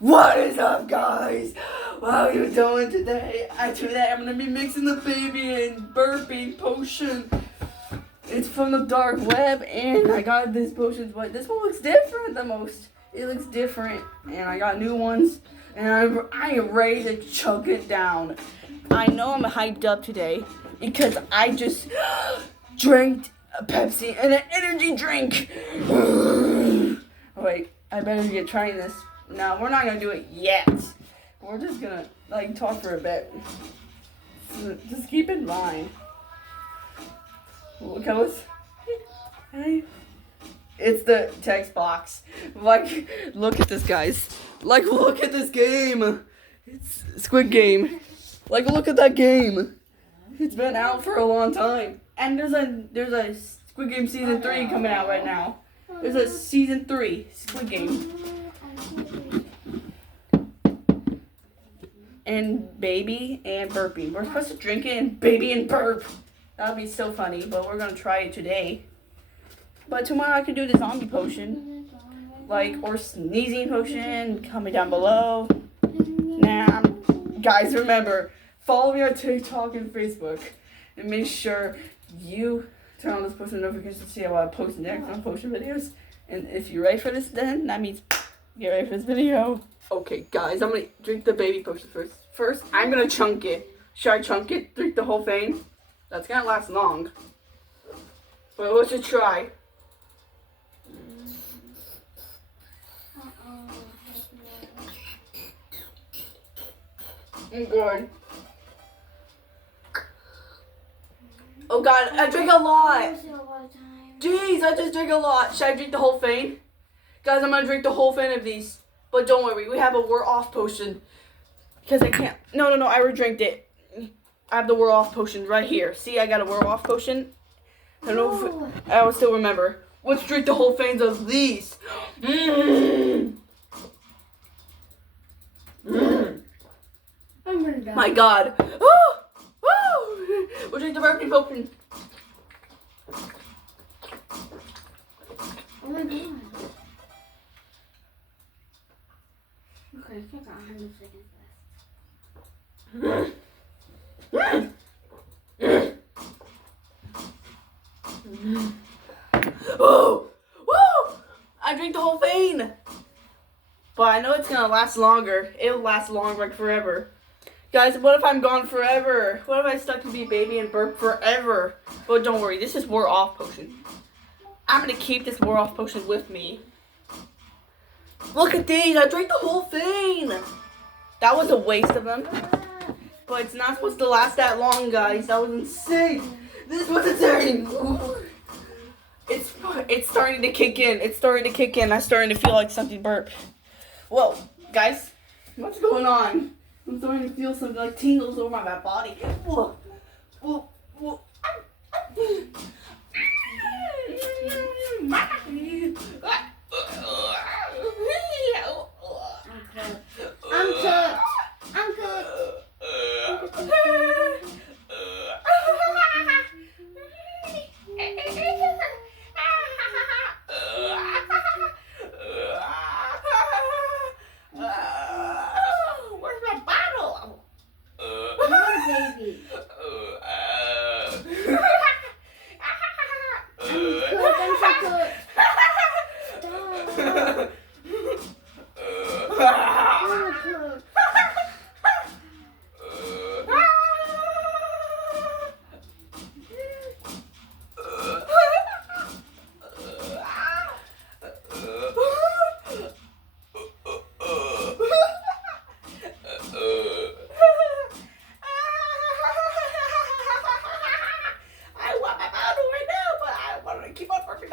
What is up, guys? How are you doing today? Today I'm gonna be mixing the baby and burping potion. It's from the dark web, and I got this potion, but this one looks different the most. It looks different, and I got new ones, and I am ready to chug it down. I know I'm hyped up today because I just drank a Pepsi and an energy drink. Wait, I better get trying this. No, we're not gonna do it yet. We're just gonna talk for a bit. So just keep in mind. Look how hey. It's the text box. Look at this, guys. Look at this game. It's Squid Game. Look at that game. It's been out for a long time. And there's a Squid Game season 3 coming out right now. There's a season 3 Squid Game. And baby and burping. We're supposed to drink it and baby and burp. That would be so funny, but we're gonna try it today. But tomorrow I could do the zombie potion. Or sneezing potion. Comment down below. Nah, guys, remember, follow me on TikTok and Facebook. And make sure you turn on those potion notifications to see how I post next on potion videos. And if you're ready for this, then that means get ready for this video. Okay, guys, I'm gonna drink the baby potion first. First, I'm gonna chunk it. Should I chunk it? Drink the whole thing? That's gonna last long. But let's just try. I'm good. Oh god, I drink a lot. Jeez, I just drink a lot. Should I drink the whole thing? Guys, I'm gonna drink the whole thing of these. But don't worry, we have a we're off potion. Because I can't. No, I already drank it. I have the we're off potion right here. See, I got a we're off potion. I don't know if I will still remember. Let's drink the whole things of these. I'm gonna die. My god. Oh! Oh! We'll drink the burping potion. Oh my god. Okay, I think I got 100 seconds left. Oh! Woo! I drank the whole thing. But I know it's gonna last longer. It'll last longer, forever. Guys, what if I'm gone forever? What if I stuck to be baby and burp forever? But don't worry, this is we're off potion. I'm gonna keep this we're off potion with me. Look at these, I drank the whole thing. That was a waste of them. But it's not supposed to last that long, guys. That was insane. This was insane. It's starting to kick in. It's starting to kick in. I'm starting to feel like something burp. Whoa, guys, what's going on? I'm starting to feel something like tingles over my body. Whoa, whoa, whoa. I'm cooked. I'm cooked. Where's my bottle? Baby. I'm so cooked. I'm cooked. I want my bottle right now, but I want to keep on working.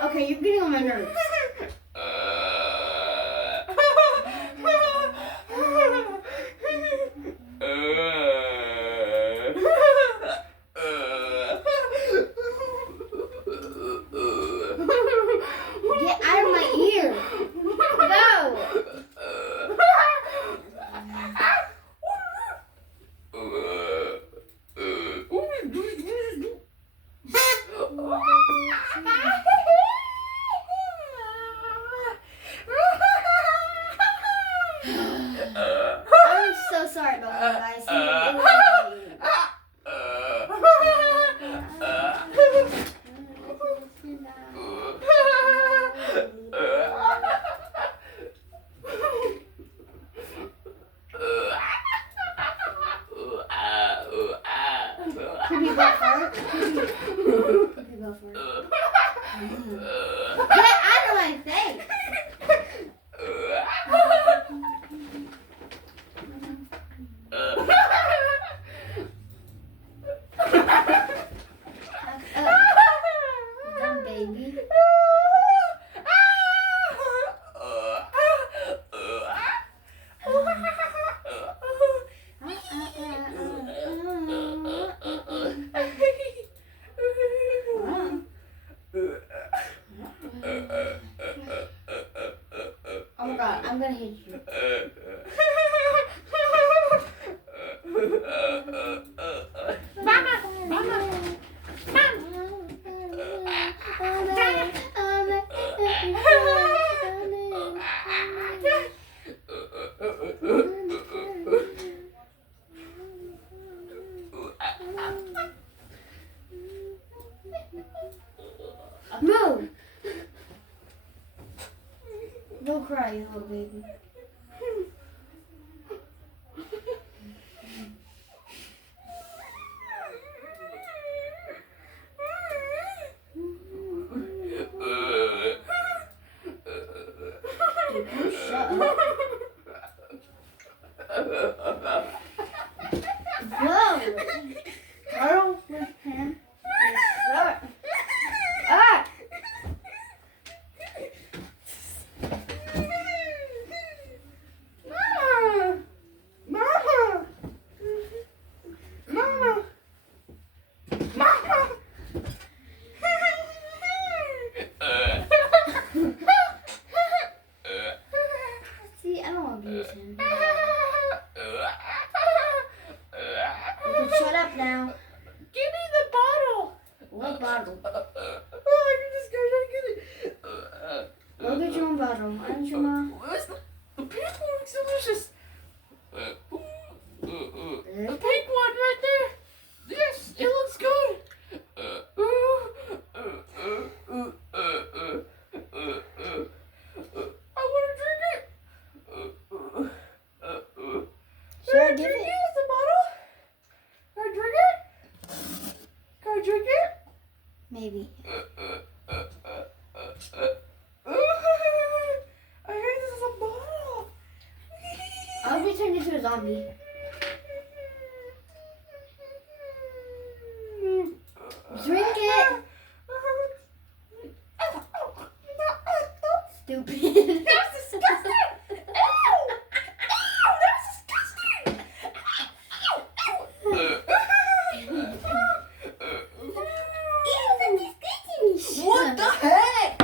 Okay, you're getting on my nerves. Get out of my ear. Go. I'm so sorry about that, guys. Could you go for it? Could you go for it? Get out of my face! Dumb baby. Oh my god, I'm gonna hit you. Move! Don't cry, you little baby. Shut up. Whoa! Carl with him. Shut. Ah! See, I don't want to abuse him. You can shut up now. Give me the bottle. What bottle? I can just go try to get it. Go get your own bottle. Aren't you, Ma? The pink one looks delicious. The pink one right there. Yes, it looks good. I want to drink it. Should I Can give I it? use the bottle? Can I drink it? Can I drink it? Maybe. a zombie. Drink it. Stupid. That's disgusting. What the heck?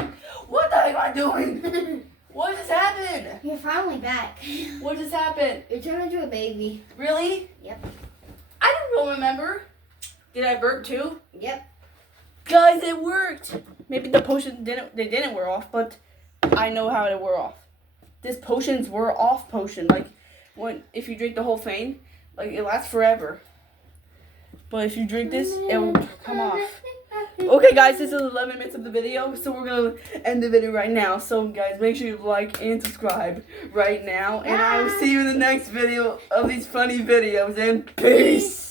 What the heck am I doing? What just happened? You're finally back. What just happened? You turned into a baby. Really? Yep. I don't remember. Did I burp too? Yep. Guys, it worked. Maybe the potion didn't wear off, but I know how it wore off. This potion's wear off potion. Like if you drink the whole thing, like it lasts forever. But if you drink this, it will come off. Okay, guys, this is 11 minutes of the video, so we're gonna end the video right now. So, guys, make sure you like and subscribe right now, and I will see you in the next video of these funny videos. And peace.